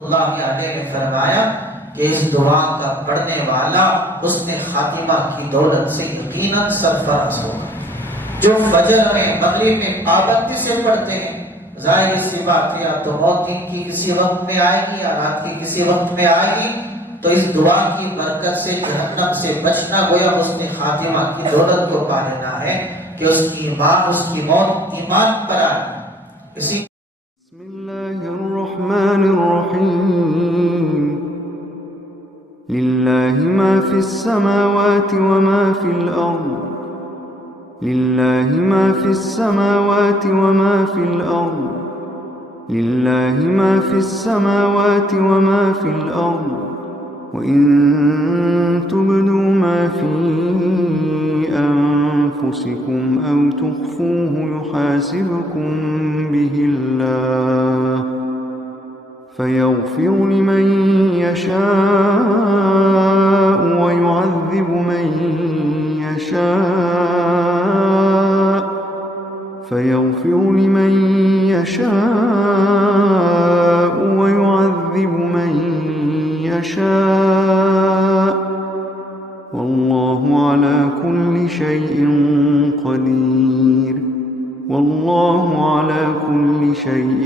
اللہ علیہ نے فرمایا کہ اس دعا کا پڑھنے والا حسن خاتمہ کی دولت سے یقیناً سرفراز ہوگا۔ جو فجر میں مغرب میں پابندی سے پڑھتے ہیں، ظاہر سی بات ہے یا تو موت دن کی کسی وقت میں آئے گی یا رات کی کسی وقت میں آئے گی، تو اس دعا کی برکت سے جہنم سے بچنا گویا حسن خاتمہ کی دولت کو پا لینا ہے کہ اس کی موت ایمان پر آئے۔ اسی بسم اللہ الرحمن الرحیم للہ ما فی السماوات وما فی الارض للہ ما فی السماوات وما فی الارض للہ ما فی السماوات وما فی الارض وَإِن تُبْدُوا مَا فِي أَنفُسِكُمْ أَوْ تُخْفُوهُ يُحَاسِبْكُم بِهِ اللَّهُ فَيَغْفِرُ لِمَن يَشَاءُ وَيُعَذِّبُ مَن يَشَاءُ فَيَغْفِرُ لِمَن يَشَاءُ وَيُعَذِّبُ مَن يشاء والله على كل شيء قدير والله على كل شيء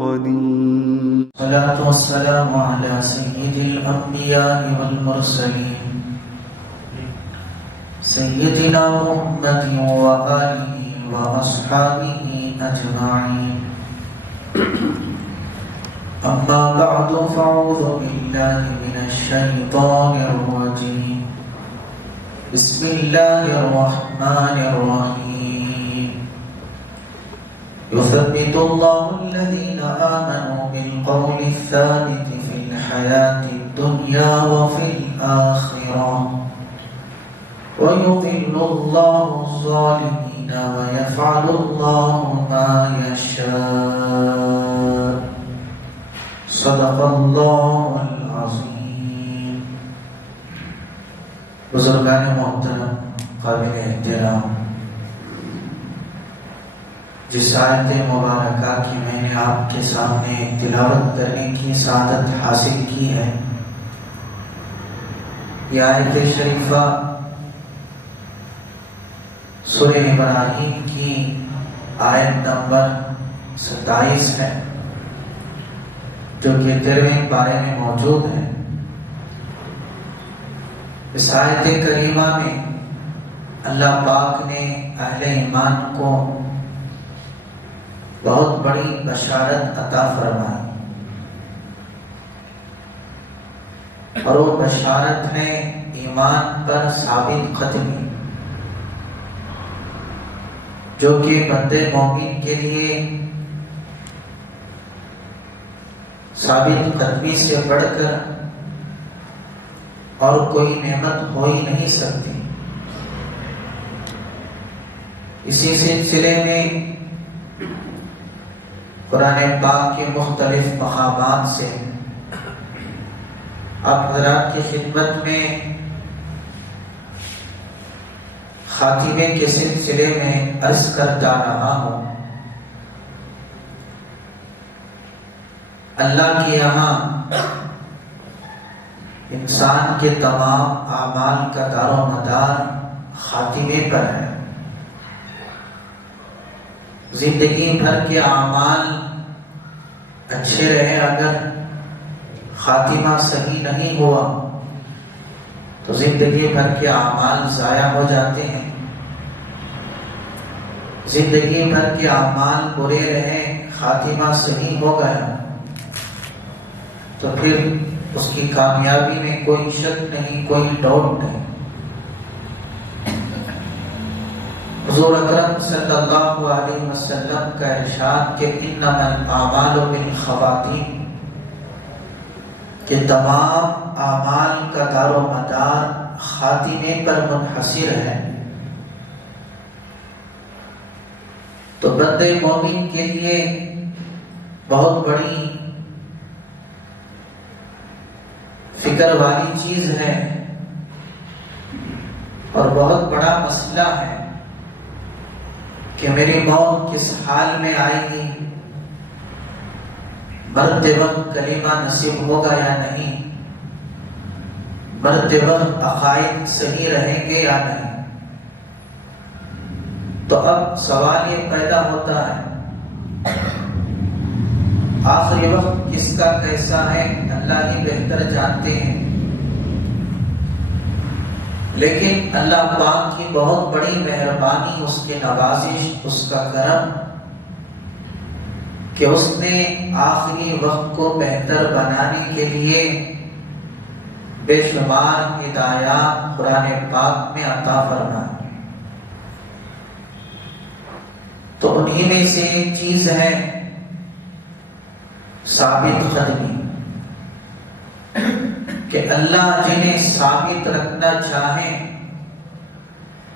قدير الصلاة والسلام على سيد الأنبياء والمرسلين سيدنا محمد وآله وأصحابه أجمعين أما بعد فأعوذ بالله من الشيطان الرجيم بسم الله الرحمن الرحيم يثبت الله الذين آمنوا بالقول الثابت في الحياة الدنيا وفي الآخرة ويضل الله الظالمين ويفعل الله ما يشاء صدق اللہ العظیم۔ بزرگان محترم، قابل احترام، جس آیت مبارکہ کی میں نے آپ کے سامنے تلاوت کرنے کی سعادت حاصل کی ہے، یہ آیت شریفہ سورہ ابراہیم کی آیت نمبر 27 ہے، جو کہ 13ویں پارے میں موجود ہے۔ اس آیت کریمہ میں اللہ پاک نے اہل ایمان کو بہت بڑی بشارت عطا فرمائی، اور وہ بشارت میں ایمان پر ثابت قدمی، جو کہ بندے مومن کے لیے ثابت قدمی سے بڑھ کر اور کوئی نعمت ہو ہی نہیں سکتی۔ اسی سلسلے میں قرآن پاک کے مختلف مقامات سے آپ حضرات کی خدمت میں خاتمے کے سلسلے میں عرض کرتا رہا ہوں۔ اللہ کے یہاں انسان کے تمام اعمال کا دار و مدار خاتمے پر ہے۔ زندگی بھر کے اعمال اچھے رہے، اگر خاتمہ صحیح نہیں ہوا تو زندگی بھر کے اعمال ضائع ہو جاتے ہیں۔ زندگی بھر کے اعمال برے رہے، خاتمہ صحیح ہو گیا تو پھر اس کی کامیابی میں کوئی شک نہیں، کوئی ڈاؤٹ نہیں۔ حضور اکرم صلی اللہ علیہ وسلم کا ارشاد کہ انما الاعمال بالخواتیم، کہ تمام اعمال کا دار و مدار خاتمے پر منحصر ہے۔ تو بندے مومن کے لیے بہت بڑی فکر والی چیز ہے اور بہت بڑا مسئلہ ہے کہ میری موت کس حال میں آئے گی، مرتے وقت کلمہ نصیب ہوگا یا نہیں، مرتے وقت عقائد صحیح رہیں گے یا نہیں. تو اب سوال یہ پیدا ہوتا ہے آخری وقت کس کا کیسا ہے اللہ ہی بہتر جانتے ہیں، لیکن اللہ پاک کی بہت بڑی مہربانی، اس کی نوازش، اس کا کرم کہ اس نے آخری وقت کو بہتر بنانے کے لیے بے شمار ہدایات قرآن پاک میں عطا فرمائے. تو انہی میں سے ایک چیز ہے ثابت قدمی، کہ اللہ جنہیں ثابت رکھنا چاہیں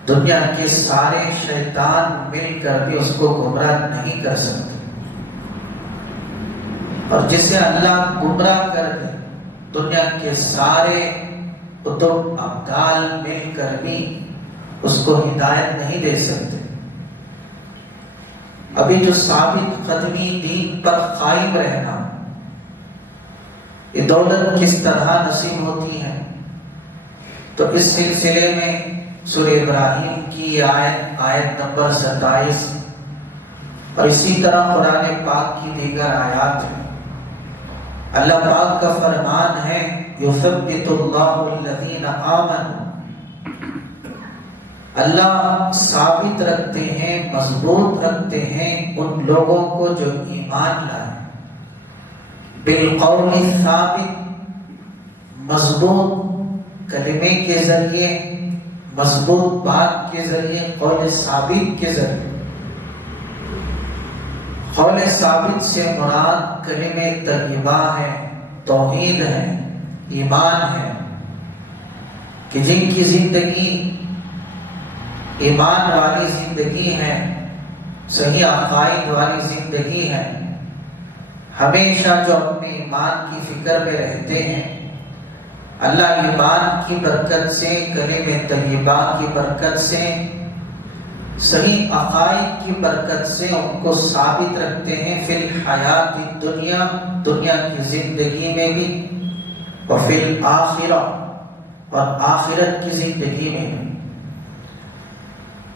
دنیا کے سارے شیطان مل کر بھی اس کو گمراہ نہیں کر سکتے، اور جسے اللہ گمراہ کر دے دنیا کے سارے قطب ابدال مل کر بھی اس کو ہدایت نہیں دے سکتے. ابھی جو ثابت قدمی دین پر قائم رہنا، یہ دولت کس طرح نصیب ہوتی ہے؟ تو اس سلسلے میں سورہ ابراہیم کی آیت نمبر 27 اور اسی طرح قرآن پاک کی دیگر آیات ہیں. اللہ پاک کا فرمان ہے یثبت اللہ الذین آمنوا، اللہ ثابت رکھتے ہیں، مضبوط رکھتے ہیں ان لوگوں کو جو ایمان لائے، بالقول ثابت، مضبوط کلمے کے ذریعے، مضبوط بات کے ذریعے، قول ثابت کے ذریعے. قول ثابت سے مراد کلمہ طیبہ ہے، توحید ہے، ایمان ہے، کہ جن کی زندگی ایمان والی زندگی ہے، صحیح عقائد والی زندگی ہے، ہمیشہ جو اپنے ایمان کی فکر میں رہتے ہیں، اللہ ایمان کی برکت سے، کلمہ طیبہ کی برکت سے، صحیح عقائد کی برکت سے ان کو ثابت رکھتے ہیں فی الحیات الدنیا، دنیا کی زندگی میں بھی، اور فی الآخرہ، اور آخرت کی زندگی میں بھی.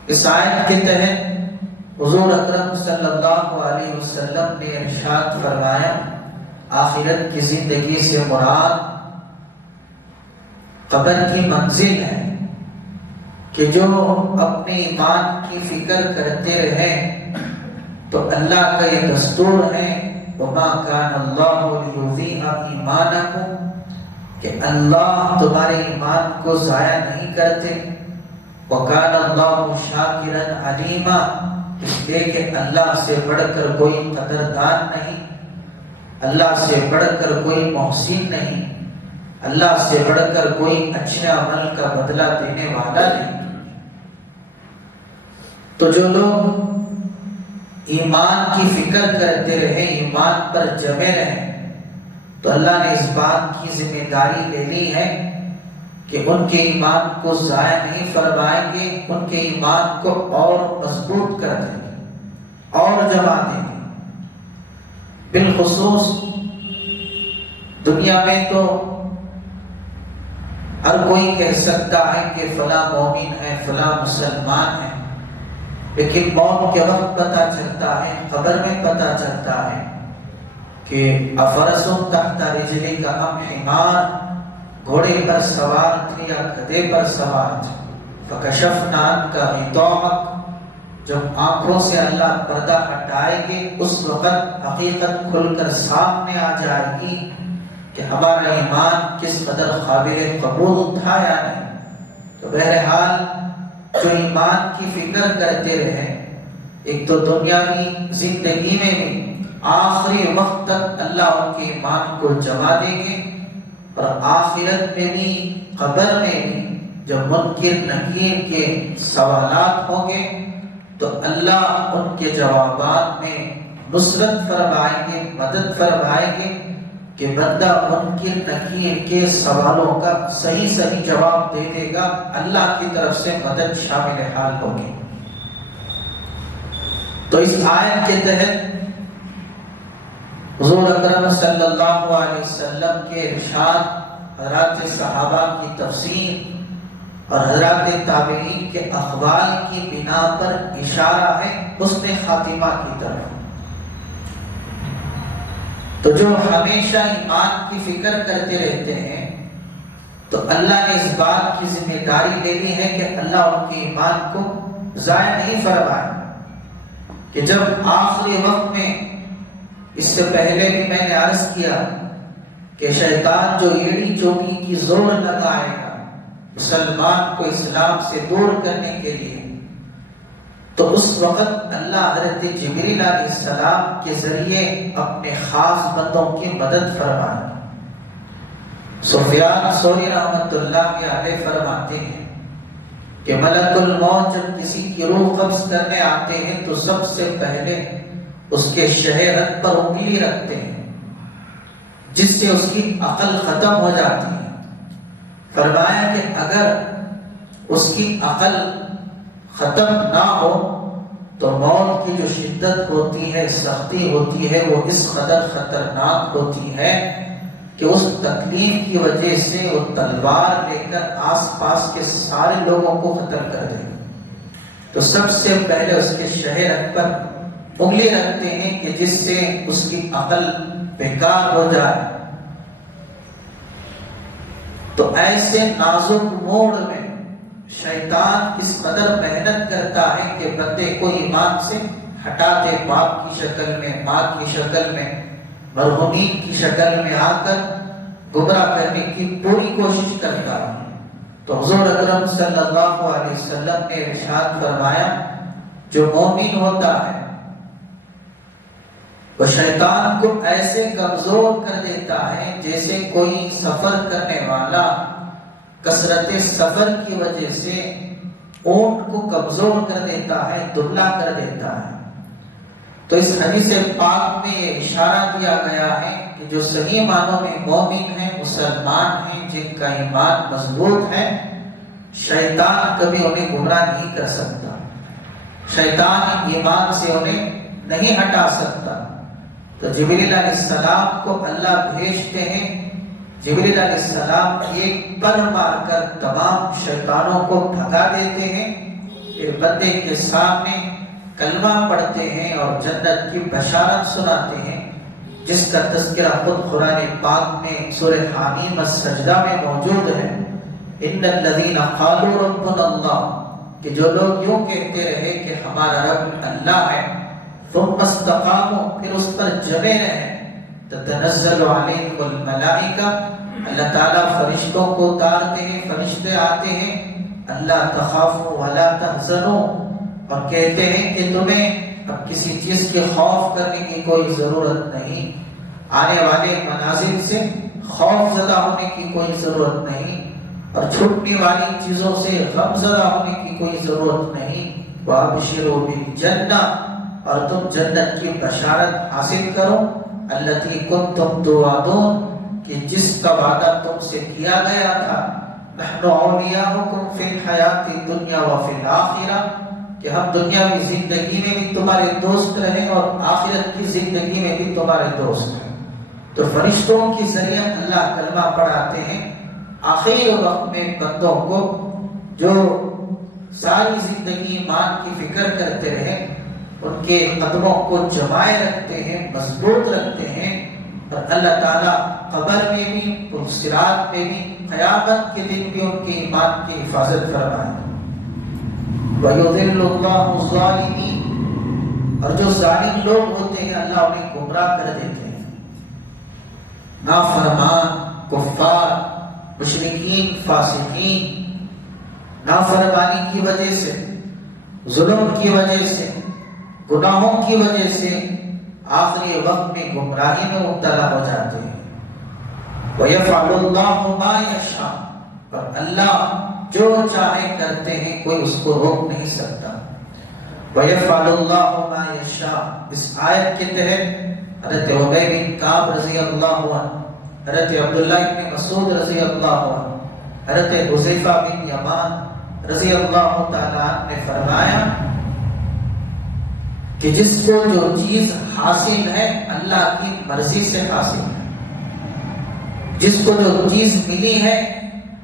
اس آیت کے تحت حضور اکرم صلی اللہ علیہ وسلم نے ارشاد فرمایا آخرت کی زندگی سے مراد قبر کی منزل ہے، کہ جو اپنے ایمان کی فکر کرتے رہیں تو اللہ کا یہ دستور ہے وَمَا كَانَ اللَّهُ لِيُضِيعَ إِيمَانَكُمْ، کہ اللہ تمہارے ایمان کو ضائع نہیں کرتے. وَكَانَ اللَّهُ شَاكِرًا عَلِيمًا، اس لیے کہ اللہ سے بڑھ کر کوئی قدردان نہیں، اللہ سے بڑھ کر کوئی محسن نہیں، اللہ سے بڑھ کر کوئی اچھے عمل کا بدلہ دینے والا نہیں. تو جو لوگ ایمان کی فکر کرتے رہے، ایمان پر جمے رہے، تو اللہ نے اس بات کی ذمہ داری لے لی ہے کہ ان کے ایمان کو ضائع نہیں فرمائیں گے، ان کے ایمان کو اور مضبوط کر دیں گے اور جما دیں گے. بالخصوص دنیا میں تو ہر کوئی کہہ سکتا ہے کہ فلاں مومن ہے، فلاں مسلمان ہے، لیکن موت کے وقت پتہ چلتا ہے، قبر میں پتہ چلتا ہے کہ افرس تحت رجلک ام حمار، گھوڑے پر سوار تھے یا گدھے پر سوار تھے. فکشفنا عنک غطاءک، جب آنکھوں سے اللہ پردہ ہٹائے گے اس وقت حقیقت کھل کر سامنے آ جائے گی کہ ہمارا ایمان کس قدر قابل قبول تھا یا نہیں. تو بہرحال جو ایمان کی فکر کرتے رہے، ایک تو دنیاوی زندگی میں بھی آخری وقت تک اللہ ان کے ایمان کو جما دیں گے، اور آخرت میں بھی، قبر میں بھی جب منکر نکیر کے سوالات ہوں گے تو اللہ ان کے جوابات میں نصرت فرمائیں گے، مدد فرمائیں گے کہ بندہ منکر نکیر کے سوالوں کا صحیح جواب دے دے گا، اللہ کی طرف سے مدد شامل حال ہوگی. تو اس آیت کے تحت حضور اکرم صلی اللہ علیہ وسلم کے ارشاد، حضرات صحابہ کی تفسیر اور حضرات تابعین کے اقوال کی بنا پر اشارہ ہے حسن خاتمہ کی طرف۔ تو جو ہمیشہ ایمان کی فکر کرتے رہتے ہیں تو اللہ نے اس بات کی ذمہ داری لے لی ہے کہ اللہ ان کے ایمان کو ضائع نہیں فرمائے، کہ جب آخری وقت میں، اس سے پہلے بھی میں نے عرض کیا کہ شیطان جو ایڑی چوٹی کی زور لگائے گا مسلمان کو اسلام سے دور کرنے کے لیے، تو اس وقت اللہ حضرت جبریل علیہ السلام کے ذریعے اپنے خاص بندوں کی مدد فرمائے۔ سفیان ثوری رحمۃ اللہ علیہ فرماتے ہیں کہ ملک الموت جب کسی کی روح قبض کرنے آتے ہیں تو سب سے پہلے اس کے شہرت پر انگلی رکھتے ہیں، جس سے اس کی عقل ختم ہو جاتی ہے۔ فرمایا کہ اگر اس کی عقل ختم نہ ہو تو موت کی جو شدت ہوتی ہے، سختی ہوتی ہے، وہ اس قدر خطرناک ہوتی ہے کہ اس تکلیف کی وجہ سے وہ تلوار لے کر آس پاس کے سارے لوگوں کو قتل کر دے۔ تو سب سے پہلے اس کے شہرت پر انگلی رکھتے ہیں کہ جس سے اس کی عقل بیکار ہو جائے۔ تو ایسے نازک موڑ میں شیطان اس قدر محنت کرتا ہے کہ بندے کو ایمان سے ہٹا دے، باپ کی شکل میں، ماں کی شکل میں، مرحومین کی شکل میں آ کر گمراہ کرنے کی پوری کوشش کرتا ہے۔ تو حضور اکرم صلی اللہ علیہ وسلم نے ارشاد فرمایا، جو مومن ہوتا ہے وہ شیطان کو ایسے کمزور کر دیتا ہے جیسے کوئی سفر کرنے والا کثرت سفر کی وجہ سے اونٹ کو کمزور کر دیتا ہے، دبلا کر دیتا ہے۔ تو اس حدیث پاک میں یہ اشارہ دیا گیا ہے کہ جو صحیح معنوں میں مومن ہیں، مسلمان ہیں، جن کا ایمان مضبوط ہے، شیطان کبھی انہیں گمراہ نہیں کر سکتا، شیطان ایمان سے انہیں نہیں ہٹا سکتا۔ تو جبریل علیہ السلام کو اللہ بھیجتے ہیں، جبریل علیہ السلام ایک پر مار کر تمام شیطانوں کو بھگا دیتے ہیں، پھر بندے کے سامنے کلمہ پڑھتے ہیں اور جنت کی بشارت سناتے ہیں، جس کا تذکرہ خود قرآن پاک میں سورہ حامیم السجدہ میں موجود ہے۔ ان الذین قالوا ربنا اللہ، کہ جو لوگ یوں کہتے رہے کہ ہمارا رب اللہ ہے، ثم استقاموا، پھر اس پر جمے رہے، تتنزل علیہم الملائکہ، اللہ تعالیٰ فرشتوں کو اتارتے ہیں، فرشتے آتے ہیں، اللہ تخافوا ولا تحزنوا، اور کہتے ہیں کہ تمہیں اب کسی چیز کے خوف کرنے کی کوئی ضرورت نہیں، آنے والے منازل سے خوف زدہ ہونے کی کوئی ضرورت نہیں، اور چھوٹنے والی چیزوں سے غم زدہ ہونے کی کوئی ضرورت نہیں۔ وابشروا بالجنہ، اور تم جنت کی بشارت حاصل کرو، التی کنتم توعدون، کہ جس کا وعدہ تم سے کیا گیا تھا، نحن اولیاؤکم فی الحیات الدنیا وفی الآخرہ، کہ ہم دنیاوی زندگی میں بھی تمہارے دوست رہیں اور آخرت کی زندگی میں بھی تمہارے دوست ہیں۔ تو فرشتوں کے ذریعے اللہ کلمہ پڑھاتے ہیں آخری وقت میں بندوں کو جو ساری زندگی ایمان کی فکر کرتے رہے، ان کے قدموں کو جمائے رکھتے ہیں، مضبوط رکھتے ہیں، اور اللہ تعالیٰ قبر میں بھی، صراط میں بھی، قیامت کے دن بھی ان کے ایمان کی حفاظت فرمائے۔ وَيُضِلُّ اللَّهُ الظَّالِمِينَ، اور جو ظالم لوگ ہوتے ہیں اللہ انہیں گمراہ کر دیتے ہیں۔ نافرمان، کفار، مشرکین، فاسقین، نافرمانی کی وجہ سے، ظلم کی وجہ سے، گناہوں کی وجہ سے آخری وقت میں گمراہی میں مبتلا ہو جاتے ہیں۔ وَيَفْعَلُ اللَّهُ مَا يَشَاءُ، اور اللہ جو چاہے کرتے ہیں، کوئی اس کو روک نہیں سکتا۔ وَيَفْعَلُ اللَّهُ مَا يَشَاءُ، اس آیت کے تحت حضرت عبی بن کعب رضی اللہ عنہ، حضرت عبداللہ بن مسعود رضی اللہ عنہ، حضرت حذیفہ بن یمان رضی اللہ تعالیٰ عنہ نے فرمایا کہ جس کو جو چیز حاصل ہے اللہ کی مرضی سے حاصل ہے، جس کو جو چیز ملی ہے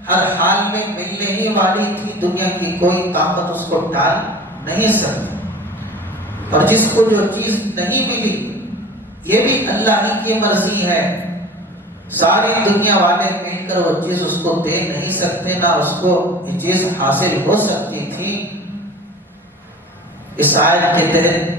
ہر حال میں ملنے ہی والی تھی، دنیا کی کوئی طاقت اس کو ٹال نہیں سکتی، اور جس کو جو چیز نہیں ملی یہ بھی اللہ ہی کی مرضی ہے، ساری دنیا والے مل کر وہ چیز اس کو دے نہیں سکتے، نہ اس کو یہ چیز حاصل ہو سکتی تھی۔ اس آیت کے تحت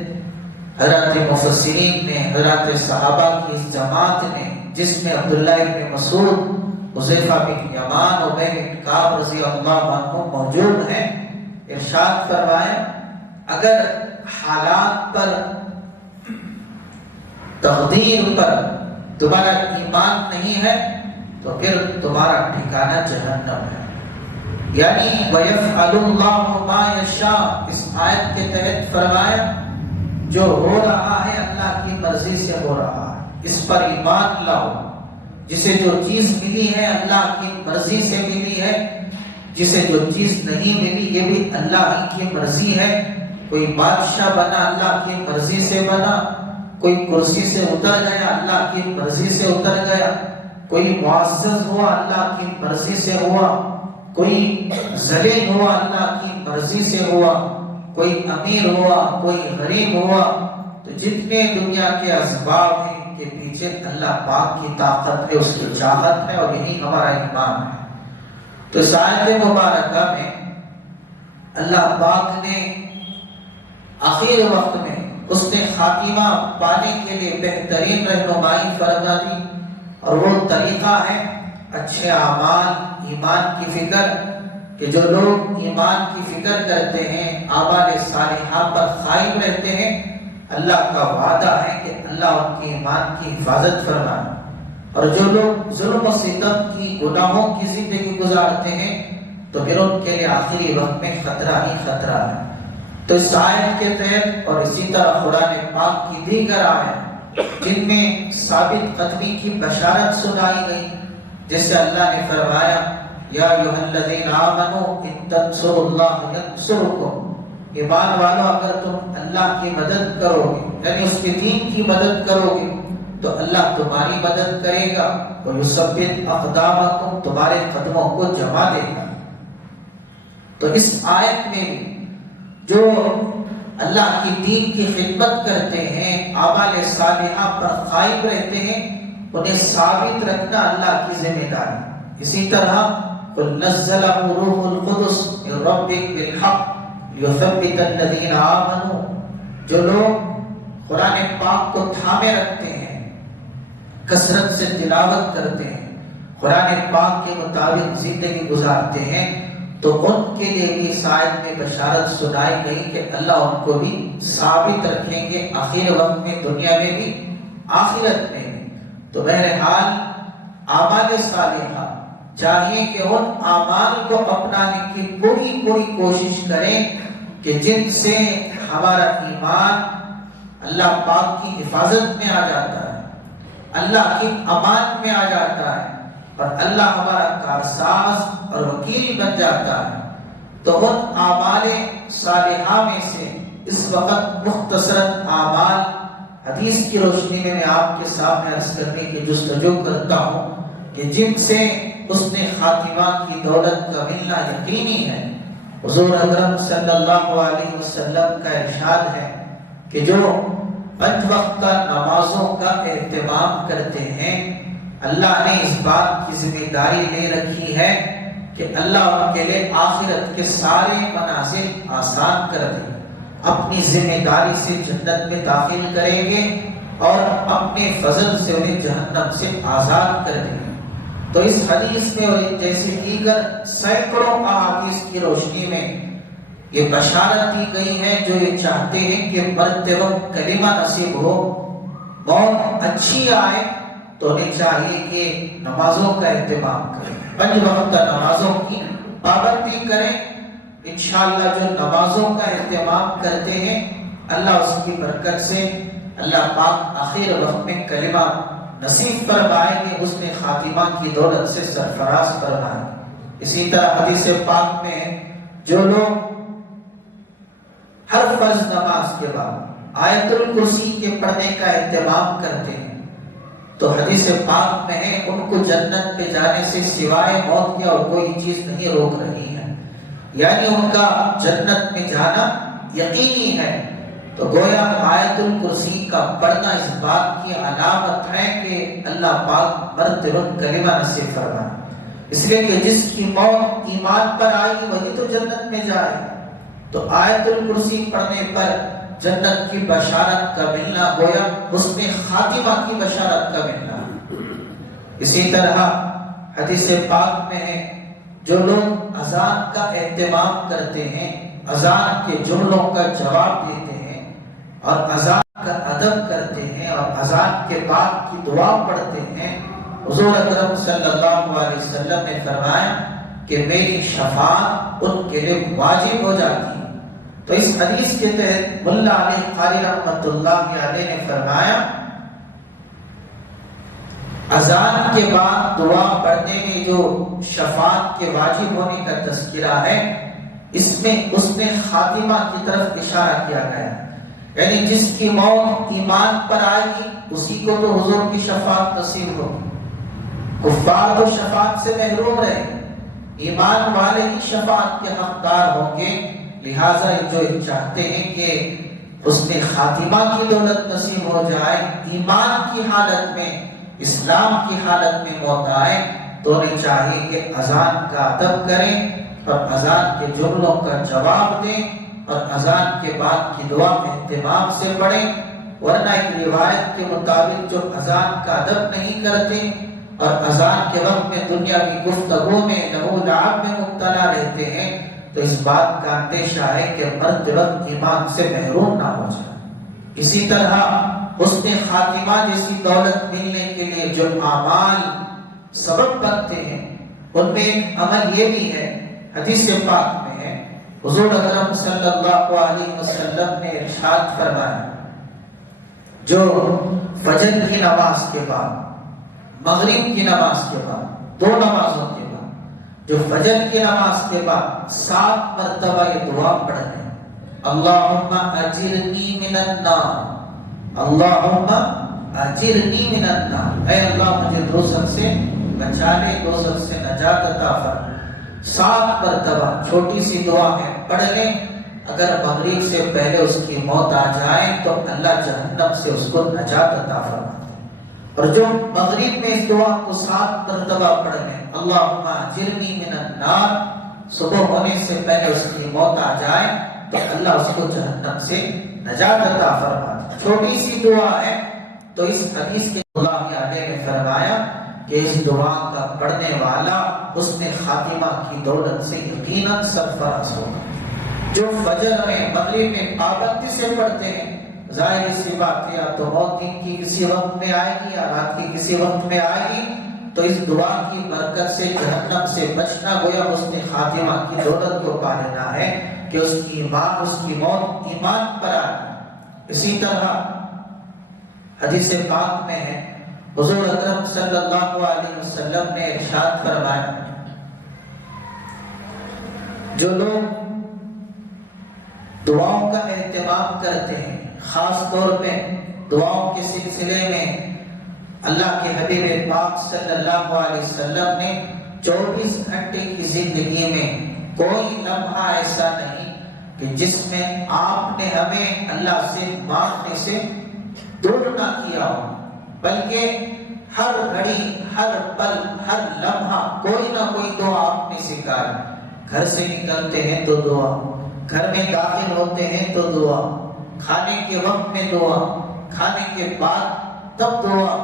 حضرات مفسرین نے، حضرات صحابہ کی اس جماعت نے، جس میں عبداللہ ابن مسعود، حذیفہ بن یمان، ابی بن کعب رضی اللہ عنہ موجود ہیں، ارشاد فرمایا اگر حالات پر، تقدیر پر تمہارا ایمان نہیں ہے تو پھر تمہارا ٹھکانہ جہنم ہے۔ یعنی وَيَفْعَلُ اللَّهُ مَا يَشَاءُ، اس آیت کے تحت فرمایا جو ہو رہا ہے اللہ کی مرضی سے ہو رہا ہے، اس پر ایمان لاؤ۔ جسے جو چیز ملی ہے اللہ کی مرضی سے ملی ہے، جسے جو چیز نہیں ملی یہ بھی اللہ کی مرضی ہے۔ کوئی بادشاہ بنا اللہ کی مرضی سے بنا، کوئی کرسی سے اتر گیا اللہ کی مرضی سے اتر گیا، کوئی معزز ہوا اللہ کی مرضی سے ہوا، کوئی ذلیل ہوا اللہ کی مرضی سے ہوا، کوئی امیر ہوا، کوئی غریب ہوا، تو جتنے دنیا کے اسباب ہیں ان کے پیچھے اللہ پاک کی طاقت ہے، اس کی چاہت ہے، اور یہی ہمارا ایمان ہے۔ تو اس آیت مبارکہ میں اللہ پاک نے آخر وقت میں اس نے خاتمہ پانے کے لیے بہترین رہنمائی فرما دی، اور وہ طریقہ ہے اچھے اعمال، ایمان کی فکر، کہ جو لوگ ایمان کی فکر کرتے ہیں، اعمال صالحہ پر قائم رہتے ہیں، اللہ کا وعدہ ہے کہ اللہ ان کی ایمان کی حفاظت فرمائے۔ اور جو لوگ ظلم و ستم کی، گناہوں کی زندگی گزارتے ہیں تو پھر ان کے لیے آخری وقت میں خطرہ ہی خطرہ ہے۔ تو اس آیت کے تحت اور اسی طرح قرآن پاک کی دیگر آیات جن میں ثابت قدمی کی بشارت سنائی گئی، جیسے اللہ نے فرمایا یا ایھا الذین آمنوا ان تنصروا اللہ ینصرکم، ایمان والو اگر تم اللہ کی مدد کرو گے، یعنی اس کے دین کی مدد کرو گے تو اللہ تمہاری مدد کرے گا، وَيُثَبِّتْ أَقْدَامَكُمْ، تمہارے قدموں کو جما دے گا۔ تو اس آیت میں جو اللہ کی دین کی خدمت کرتے ہیں، اعمال صالحہ پر قائم رہتے ہیں، انہیں ثابت رکھنا اللہ کی ذمہ داری۔ اسی طرح قُلْ نَزَّلَهُ رُوحُ الْقُدُسُ مِنْ رَبِّكَ بِالْحَقِّ لِيُثَبِّتَ الَّذِينَ آمَنُوا، جو لوگ قرآن پاک کو تھامے رکھتے ہیں، کثرت سے تلاوت کرتے ہیں، قرآن پاک کے مطابق زندگی گزارتے ہیں، تو ان کے لیے بھی اس آیت میں بشارت سنائی گئی کہ اللہ ان کو بھی ثابت رکھیں گے آخر وقت میں، دنیا میں بھی آخرت میں بھی۔ تو بہرحال اعمال صالحہ چاہیے کہ ان اعمال کو اپنانے کی پوری کوشش کریں کہ جن سے ہمارا ایمان اللہ پاک کی حفاظت میں آ جاتا ہے، اللہ کی امان میں آ جاتا ہے، اور اللہ ہمارا کارساز اور وکیل بن جاتا ہے۔ تو ان اعمال صالحہ میں سے اس وقت مختصراً اعمال حدیث کی روشنی میں آپ کے سامنے عرض کرنے کی جستجو کرتا ہوں کہ جن سے اس نے خاتمہ کی دولت کا ملنا یقینی ہے۔ حضور اکرم صلی اللہ علیہ وسلم کا ارشاد ہے کہ جو 5 وقت نمازوں کا اہتمام کرتے ہیں، اللہ نے اس بات کی ذمہ داری لے رکھی ہے کہ اللہ ان کے لیے آخرت کے سارے منازل آسان کر دیں، اپنی ذمہ داری سے جنت میں داخل کریں گے اور اپنے فضل سے انہیں جہنم سے آزاد کر دیں گے۔ تو اس حدیث میں اور جیسے دیگر سینکڑوں احادیث کی روشنی میں یہ بشارت دی گئی ہے، جو یہ چاہتے ہیں کہ مرتے وقت کلمہ نصیب ہو، موت اچھی آئے، تو انہیں چاہیے کہ نمازوں کا اہتمام کریں، 5 وقت نمازوں کی پابندی کریں۔ انشاءاللہ جو نمازوں کا اہتمام کرتے ہیں، اللہ اس کی برکت سے اللہ پاک آخر وقت میں کلمہ نصیب فرمائیں گے، اس نے خاتمہ کی دولت سے سرفراز فرمائیں گے۔ اسی طرح حدیث پاک میں جو لوگ ہر فرض نماز کے بعد آیت الکرسی کے پڑھنے کا اہتمام کرتے ہیں تو حدیث پاک میں ہے ان کو جنت پہ جانے سے سوائے موت کے اور کوئی چیز نہیں روک رہی ہے، یعنی ان کا جنت میں جانا یقینی ہے۔ تو گویا آیت الکرسی کا پڑھنا اس بات کی علامت ہے کہ اللہ پاک مرتے وقت کلمہ نصیب فرمائے، اس لیے کہ جس کی موت ایمان پر آئے گی وہی تو جنت میں جائے۔ تو آیت الکرسی پڑھنے پر جنت کی بشارت کا ملنا گویا حسن خاتمہ کی بشارت کا ملنا۔ اسی طرح حدیث پاک میں ہے جو لوگ اذان کا اہتمام کرتے ہیں، اذان کے جملوں کا جواب دیتے ہیں اور اذان کا ادب کرتے ہیں اور اذان کے بعد کی دعا پڑھتے ہیں، حضور اکرم صلی اللہ علیہ وسلم نے فرمایا کہ میری شفاعت ان کے لیے واجب ہو جاتی ہے۔ تو اس حدیث کے تحت ملا علی قاری رحمۃ اللہ علیہ نے فرمایا اذان کے بعد دعا پڑھنے میں جو شفاعت کے واجب ہونے کا تذکرہ ہے، اس میں حسن خاتمہ کی طرف اشارہ کیا گیا، یعنی جس کی موت ایمان پر آئے گی اسی کو تو حضور کی شفاعت نصیب ہوگی۔ کفار تو شفاعت سے محروم رہے، ایمان والے ہی شفاعت کے حقدار ہوں گے، لہٰذا جو چاہتے ہیں کہ حسن خاتمہ کی دولت نصیب ہو جائے، ایمان کی حالت میں، اسلام کی حالت میں موت آئے، تو انہیں چاہیے کہ اذان کا ادب کریں اور اذان کے جملوں کا جواب دیں اور اذان کے بعد کی دعا اہتمام سے پڑھیں، ورنہ ایک روایت کے مطابق جو اذان کا ادب نہیں کرتے اور اذان کے وقت میں دنیاوی گفتگو میں لہو لعب میں مبتلا رہتے ہیں، تو اس بات کا اندیشہ ہے کہ مرتے وقت ایمان سے محروم نہ ہو جائے۔ اسی طرح حسن خاتمہ جیسی دولت ملنے کے لیے جو اعمال سبب بنتے ہیں ان میں ایک عمل یہ بھی ہے، حدیث پاک میں ہے، حضور اکرم صلی اللہ علیہ وسلم نے ارشاد فرمایا جو فجر کی نماز کے بعد، مغرب کی نماز کے بعد، دو نمازوں کے بعد، جو فجر کی نماز کے بعد 7 مرتبہ یہ دعا پڑھیں، اللہم اجرنی من النار، اللہم اجرنی من النار، اے اللہ مجھے دوزخ سے بچا لے، دوزخ سے نجات عطا فرما۔ 7 مرتبہ چھوٹی سی دعا ہے، پڑھ لیں، اگر مغرب سے پہلے اس کی موت آ جائے تو اللہ جہنم سے اس کو نجات عطا فرما۔ اور جو مغرب میں اس دعا کو 7 مرتبہ پڑھ لیں، اللہم اجرنی من النار، صبح ہونے سے پہلے اس کی موت آ جائے تو اللہ اس کو جہنم سے نجات عطا فرما۔ چھوٹی سی دعا ہے، تو اس حدیث کے اللہ علیہ نے فرمایا کہ اس دعا کا پڑھنے والا حسن خاتمہ کی دولت سے یقیناً سرفراز ہوگا۔ جو فجر میں مغرب میں پابندی سے پڑھتے ہیں، ظاہر سی بات ہے یا تو موت دن کی کسی وقت میں آئے گی یا رات کی کسی وقت میں آئے گی، تو اس دعا کی برکت سے جہنم سے بچنا گویا حسن خاتمہ کی دولت کو پا لینا ہے کہ اس کی موت ایمان پر آئے۔ اسی طرح حدیث پاک میں ہے، حضور اکرم صلی اللہ علیہ وسلم نے ارشاد فرمایا جو لوگ دعاؤں کا اہتمام کرتے ہیں، خاص طور پہ دعاؤں کے سلسلے میں اللہ کے حبیب پاک صلی اللہ علیہ وسلم نے 24 گھنٹے کی زندگی میں کوئی لمحہ ایسا نہیں کہ جس میں آپ نے ہمیں اللہ سے مانگنے سے دور نہ کیا ہو، بلکہ ہر گھڑی، ہر پل، ہر لمحہ کوئی نہ کوئی دعا آپ نے سکھائی۔ گھر سے نکلتے ہیں تو دعا، گھر میں داخل ہوتے ہیں تو دعا، کھانے کے وقت میں دعا، کھانے کے بعد تب دعا،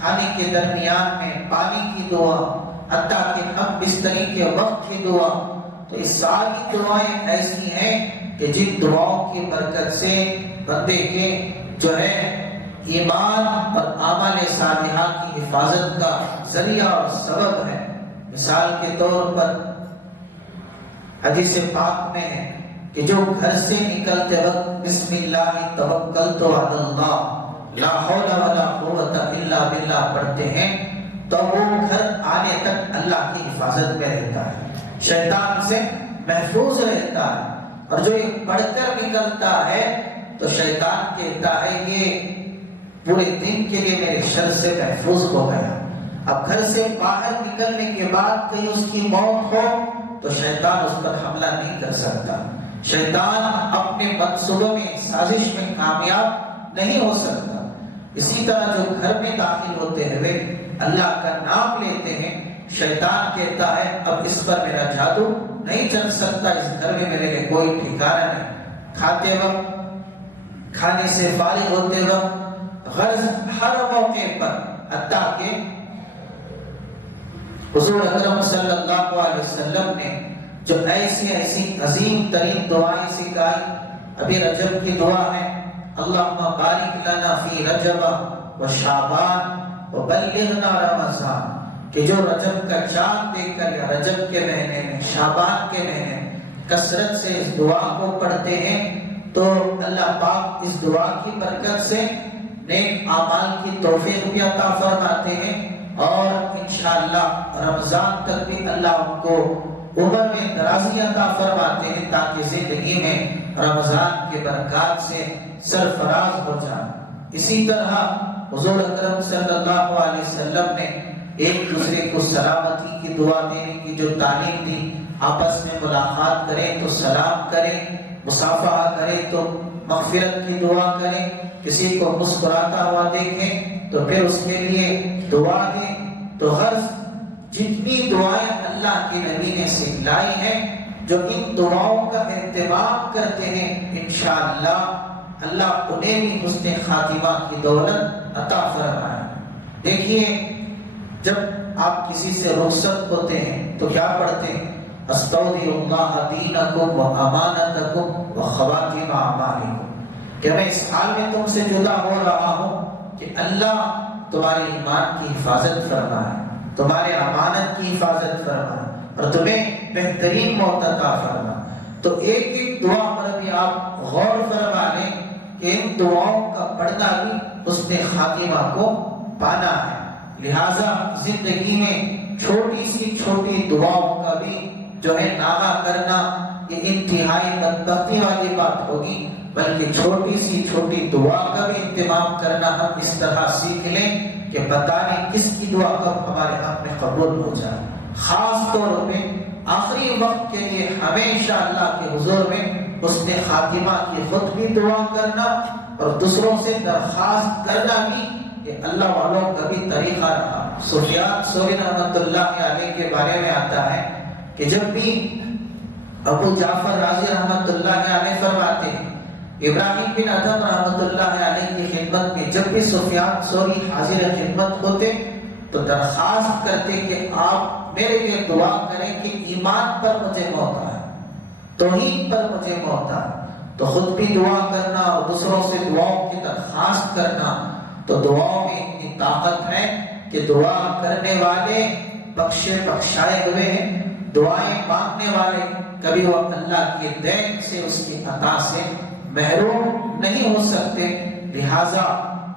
کھانے کے درمیان میں پانی کی دعا، حتیٰ کہ ہم بستری کے وقت کی دعا۔ تو اس ساری دعائیں ایسی ہیں کہ جن دعاؤں کی برکت سے بندے کے جو ہے ایمان اور اعمال صالحہ کی حفاظت کا ذریعہ اور سبب ہے۔ مثال کے طور پر حدیث پاک میں ہے کہ جو گھر سے نکلتے وقت بسم اللہ توکلت علی اللہ لا حول ولا قوت الا باللہ پڑھتے ہیں تو وہ گھر آنے تک اللہ کی حفاظت میں رہتا ہے، شیطان سے محفوظ رہتا ہے۔ اور جو یہ پڑھ کر نکلتا ہے تو شیطان کہتا ہے یہ پورے دن کے لیے میرے شر سے محفوظ ہو گیا. اب گھر سے باہر نکلنے کے بعد کہیں اس کی موت ہو تو شیطان اس پر حملہ نہیں کر سکتا. شیطان اپنے منصوبوں میں سازش میں کامیاب نہیں ہو سکتا. اسی طرح جو گھر میں داخل ہوتے ہوئے اللہ کا نام لیتے ہیں، شیطان کہتا ہے اب اس پر میرا جادو نہیں چل سکتا، اس گھر میں میرے لیے کوئی ٹھکانہ نہیں. کھاتے وقت، کھانے سے فارغ ہوتے وقت، غرض ہر موقع پر، حتیٰ کہ حضور اکرم صلی اللہ علیہ وسلم نے جو ایسی عظیم ترین دعائیں سکھائی. ابھی رجب کی دعا ہے، اللہم بارک لنا فی رجب و شعبان و بلغنا رمضان، کہ جو رجب کا چاند دیکھ کر یا رجب کے مہینے میں، شعبان کے مہینے میں کثرت سے اس دعا کو پڑھتے ہیں تو اللہ پاک اس دعا کی برکت سے نیک اعمال کی توفیق بھی عطا فرماتے ہیں، اور انشاءاللہ رمضان تک بھی اللہ ان کو عمر میں درازی عطا فرماتے ہیں تاکہ زندگی میں رمضان کے برکات سے سرفراز ہو جائیں. اسی طرح حضور اکرم صلی اللہ علیہ وسلم نے ایک دوسرے کو سلامتی کی دعا دینے کی جو تعلیم دی، آپس میں ملاقات کریں تو سلام کریں، مصافحہ کریں تو مغفرت کی دعا کریں، کسی کو مسکراتا ہوا دیکھیں تو پھر اس کے لیے دعا دیں. تو غرض جتنی دعائیں اللہ کے نبی نے سکھلائی ہیں، جو ان دعاؤں کا اہتمام کرتے ہیں انشاءاللہ اللہ انہیں بھی حسن خاتمہ کی دولت عطا فرمائے. دیکھیے جب آپ کسی سے رخصت ہوتے ہیں تو کیا پڑھتے ہیں؟ استودع اللہ دینکم و امانتکم و خواتیم اعمالکم، کہ میں اس حال میں تم سے جدا ہو رہا ہوں کہ اللہ تمہارے ایمان کی حفاظت فرمائے، تمہارے امانت کی حفاظت فرمائے اور تمہیں بہترین موت عطا فرمائے. تو ایک ایک دعا پر بھی آپ غور فرما لیں کہ ان دعاؤں کا پڑھنا بھی حسن خاتمہ کو پانا ہے. لہذا زندگی میں چھوٹی سی چھوٹی دعاؤں کا بھی جو ہے نامہ کرنا یہ انتہائی بدبختی والی بات ہوگی، بلکہ چھوٹی سی چھوٹی دعا کا بھی اہتمام کرنا ہم اس طرح سیکھ لیں کہ بتا دیں کس کی دعا کب ہمارے حق میں قبول ہو جائے. خاص طور پہ آخری وقت کے لیے ہمیشہ اللہ کے حضور میں حسن خاتمہ کی خود بھی دعا کرنا اور دوسروں سے درخواست کرنا بھی کہ اللہ والوں کا بھی طریقہ رہا. سفیان ثوری رحمۃ اللہ علیہ کے بارے میں آتا ہے کہ جب بھی ابو جعفر رازی رحمۃ اللہ علیہ فرماتے ہیں ابراہیم بن ادھم رحمۃ اللہ علیہ کی خدمت میں جب بھی سفیان ثوری حاضر خدمت ہوتے تو درخواست کرتے کہ آپ میرے لیے دعا کریں کہ ایمان پر مجھے موت آئے، توحید پر مجھے موت آئے. تو خود بھی دعا کرنا اور دوسروں سے دعاؤں کی درخواست کرنا، تو دعاؤں میں اتنی طاقت ہے کہ دعا کرنے والے بخشے بخشائے ہوئے ہیں، دعائیں مانگنے والے کبھی وہ اللہ کے دین سے، اس کی عطا سے محروم نہیں ہو سکتے. لہذا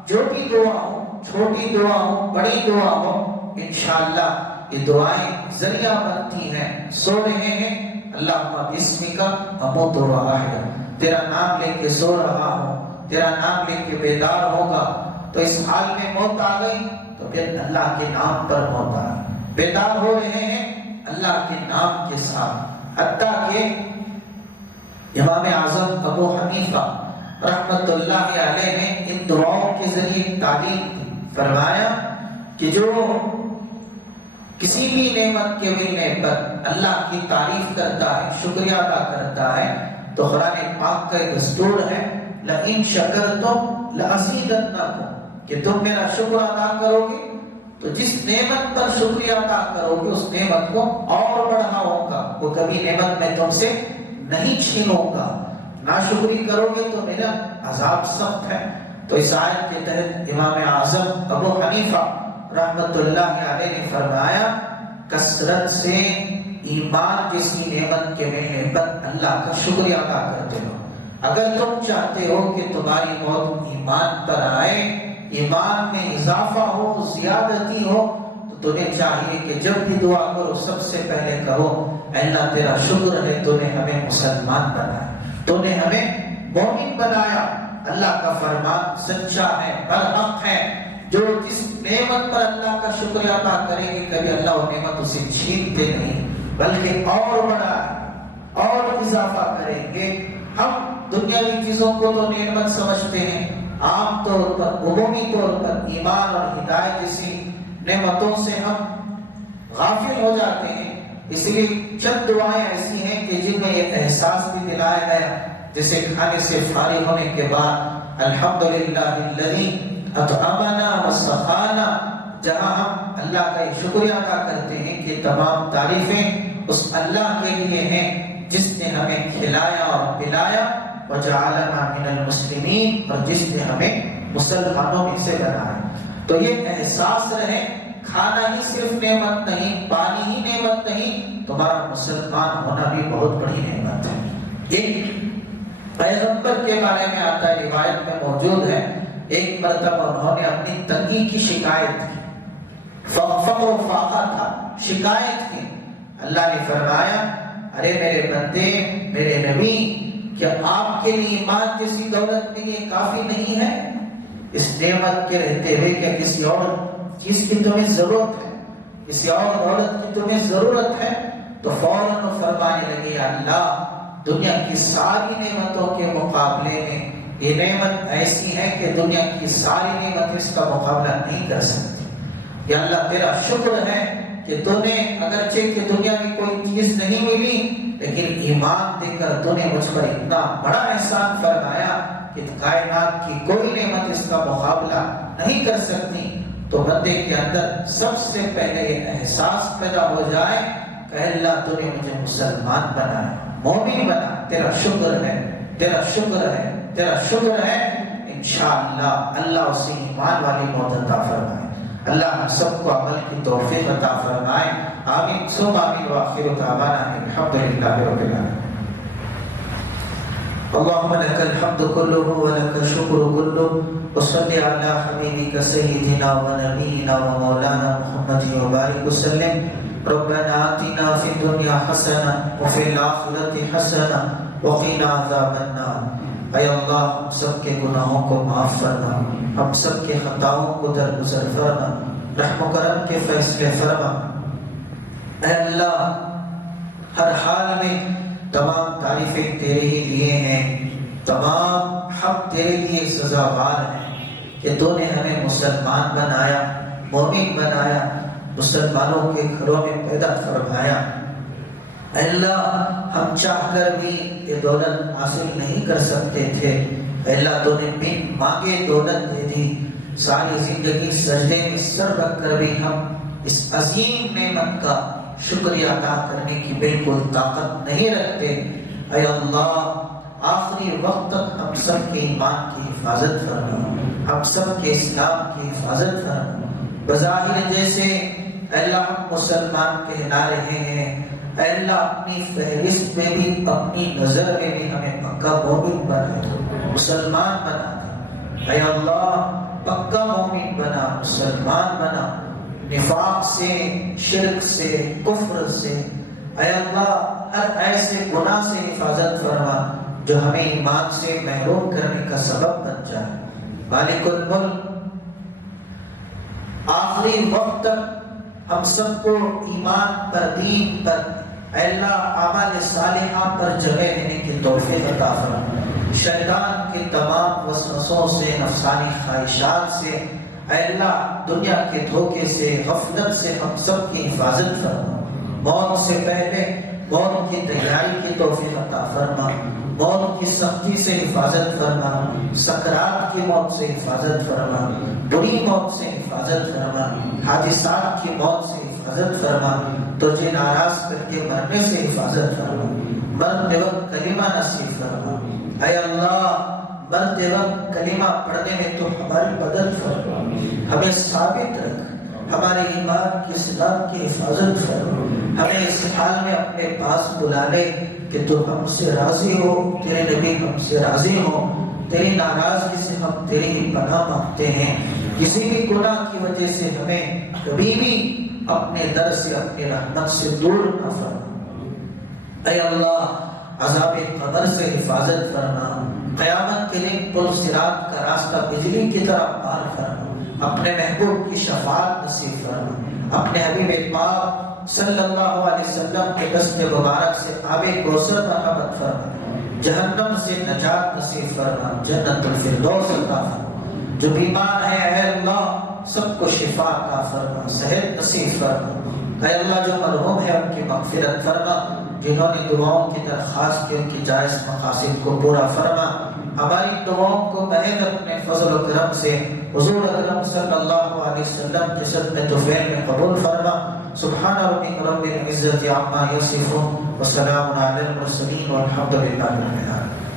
جو بھی دعا ہو، چھوٹی دعا ہو بڑی دعا ہو، انشاءاللہ یہ دعائیں ذریعہ بنتی ہیں. سو رہے ہیں اللہم بسمک اموت و احیا، تیرا نام لے کے سو رہا ہوں، تیرا نام لے کے بیدار ہوگا، تو اس حال میں موت آ گئی تو پھر اللہ کے نام پر موت آ گئی. بیدار ہو رہے ہیں اللہ کے نام کے ساتھ. حتیٰ کہ امام اعظم ابو حنیفہ رحمت اللہ علیہ نے ان دعاؤں کے ذریعے تعلیم فرمایا کہ جو کسی بھی نعمت کے ملنے پر اللہ کی تعریف کرتا ہے، شکریہ ادا کرتا ہے، تو قرآن پاک کا ایک دستور ہے لَإِن شَكَرْتُمْ لَأَزِيدَنَّكُمْ، کہ تم میرا شکر ادا کرو گے تو جس نعمت پر شکریہ ادا کرو گے اس نعمت کو اور بڑھاؤں گا، وہ کبھی نعمت میں تم سے نہیں چھینوں گا. ناشکری کرو گے تو میرا عذاب سخت ہے. تو اس آیت کے تحت امام اعظم ابو حنیفہ رحمت اللہ علیہ نے فرمایا کثرت سے ایمان جیسی نعمت کے ملنے پر اللہ کا شکریہ ادا کرتے ہو. اگر تم چاہتے ہو کہ تمہاری موت ایمان پر آئے، ایمان میں اضافہ ہو، زیادتی ہو، تو تمہیں چاہیے کہ جب بھی دعا کرو سب سے پہلے کہو اللہ تیرا شکر ہے تو نے ہمیں مسلمان بنایا، تو نے ہمیں مومن بنایا، اللہ کا فرمان سچا ہے، برحق ہے۔ جو جس نعمت پر اللہ کا شکریہ ادا کریں گے کبھی اللہ وہ نعمت اسے چھینتے نہیں بلکہ اور بڑا اور اضافہ کریں گے۔ ہم دنیاوی چیزوں کو تو نعمت سمجھتے ہیں، عام طور پر عمومی طور پر ایمان اور ہدایت جیسی نعمتوں سے ہم غافل ہو جاتے ہیں۔ اس لیے چند دعائیں ایسی ہیں کہ جن میں یہ احساس بھی دلایا گیا، جیسے کھانے سے فارغ ہونے کے بعد الحمدللہ الذی اطعمنا وسقانا، جہاں ہم اللہ کا شکریہ ادا کرتے ہیں کہ تمام تعریفیں اس اللہ کے لیے ہیں جس نے ہمیں کھلایا اور پلایا، وجعلنا من المسلمین، اور جس نے ہمیں مسلمانوں میں سے بنایا۔ تو یہ احساس رہے کھانا ہی صرف نعمت نہیں، پانی ہی نعمت نہیں، تمہارا مسلمان ہونا بھی بہت بڑی نعمت ہے۔ ایک پیغمبر کے بارے میں آتا ہے، روایت میں موجود ہے، ایک مرتبہ انہوں نے اپنی تنگی کی شکایت کی، فقر و فاقہ تھا، شکایت کی۔ اللہ نے فرمایا ارے میرے بندے، میرے نبی، کیا آپ کے لیے ایمان جیسی دولت میں یہ کافی نہیں ہے؟ اس نعمت کے رہتے ہوئے کیا کسی اور چیز کی تمہیں ضرورت ہے؟ کسی اور دولت کی تمہیں ضرورت ہے؟ تو فوراً فرمانے لگے اللہ، دنیا کی ساری نعمتوں کے مقابلے میں یہ نعمت ایسی ہے کہ دنیا کی ساری نعمت اس کا مقابلہ نہیں کر سکتی۔ یا اللہ تیرا شکر ہے کہ تو نے اگرچہ کہ دنیا میں کوئی چیز نہیں ملی لیکن ایمان دے کر تو نے مجھ پر اتنا بڑا احسان فرمایا کہ کائنات کی کوئی نعمت اس کا مقابلہ نہیں کر سکتی۔ تو بندے کے اندر سب سے پہلے یہ احساس پیدا ہو جائے کہ اللہ تو نے مجھے مسلمان بنایا، مومن بنا، تیرا شکر ہے، تیرا شکر ہے، تیرا شکر ہے۔ انشاءاللہ اللہ اسے ایمان والی موت عطا فرمائے۔ اللہ ہم سب کو عمل کی توفیق عطا فرمائے۔ آمین ثم آمین وآخر دعوانا الحمدللہ رب العالمین۔ اللهم لك الحمد كله ولك الشكر كله، وصل على حبيبك سيدنا ونبينا ومولانا محمد وبارك وسلم۔ ربنا آتنا في الدنيا حسنة وفي الآخرة حسنة وقنا عذاب النار۔ اے اللہ ہم سب کے گناہوں کو معاف فرما، ہم سب کے خطاؤں کو درگزر فرما، رحم و کرم کے فیصلے فرما۔ اے اللہ ہر حال میں تمام تعریفیں تیرے ہی لیے ہیں، تمام حق تیرے لیے سزاوار ہیں کہ تو نے ہمیں مسلمان بنایا، مومن بنایا، مسلمانوں کے گھروں میں پیدا فرمایا۔ اے اللہ ہم چاہ کر بھی یہ دولت حاصل نہیں کر سکتے تھے، اے اللہ تو نے بن مانگے دولت دے دی۔ ساری زندگی سجدے میں سر رکھ کر بھی ہم اس عظیم نعمت کا شکریہ ادا کرنے کی بالکل طاقت نہیں رکھتے۔ اے اللہ آخری وقت تک ہم سب کے ایمان کی حفاظت فرما، ہم سب کے اسلام کی حفاظت فرما۔ بظاہر جیسے اے اللہ ہم مسلمان کہلا رہے ہیں، اے اللہ اپنی فہرست میں بھی، اپنی نظر میں بھی ہمیں پکا مومن بنا دو، مسلمان بنا دو۔ اے اللہ پکا مومن بنا، مسلمان بنا، نفاق سے، شرک سے، کفر سے، اے اللہ ہر ایسے گناہ سے حفاظت فرما جو ہمیں ایمان سے محروم کرنے کا سبب بن جائے۔ مالک الملک آخری وقت تک ہم سب کو ایمان پر، دین پر، اے اللہ اعمال صالحہ پر جمع رہنے کی توفیق عطا فرما۔ شیطان کے تمام وسوسوں سے، نفسانی خواہشات سے، اے اللہ دنیا کے دھوکے سے، غفلت سے ہم سب کی حفاظت فرما۔ موت سے پہلے موت کی تیاری کی توفیق عطا فرما، موت کی سختی سے حفاظت فرما، سکرات کی موت سے حفاظت فرما، بری موت سے حفاظت فرما، حادثات کی موت سے حفاظت فرما، تجھے ناراض کر کے مرنے سے حفاظت فرما، مرتے وقت کلمہ نصیب فرما۔ اے اللہ مرتے وقت کلمہ پڑھنے میں تو ہماری مدد فرما، ہمیں ثابت رکھ، ہمارے ایمان کی اسلام کی حفاظت فرما، ہمیں اس حال میں اپنے پاس بلا لے کہ تو ہم سے راضی ہو، تیرے نبی ہم سے راضی ہو، تیری ناراضگی سے ہم تیری ہی پناہ مانگتے ہیں۔ کسی بھی گناہ کی وجہ سے ہمیں کبھی بھی اپنے در سے، اپنی رحمت سے دور نہ فرما۔ اے اللہ عذاب قبر سے حفاظت فرما، قیامت کے دن پل صراط کا راستہ بجلی کی طرح پار فرما، اپنے محبوب کی شفاعت نصیب فرما، اپنے حبیب پاک صلی اللہ علیہ وسلم کے دست مبارک سے آب کوثر مرحمت فرما، جہنم سے نجات نصیب فرما، جنت الفردوس عطا فرما، جو بیمار ہیں اے اللہ سب کو شفا عطا فرما، صحت نصیب فرما، اے اللہ جو مرحوم ہے ان کی مغفرت فرما، جنہوں نے دعاؤں کی درخواست کی ان کی جائز مقاصد کو پورا فرما، ہماری دعاؤں کو محض اپنے فضل و کرم سے حضور اکرم صلی اللہ علیہ وسلم کے صدقے طفیل میں قبول فرما۔ سبحان ربک رب العزة عما یصفون وسلام علی المرسلین والحمد للہ رب العالمین۔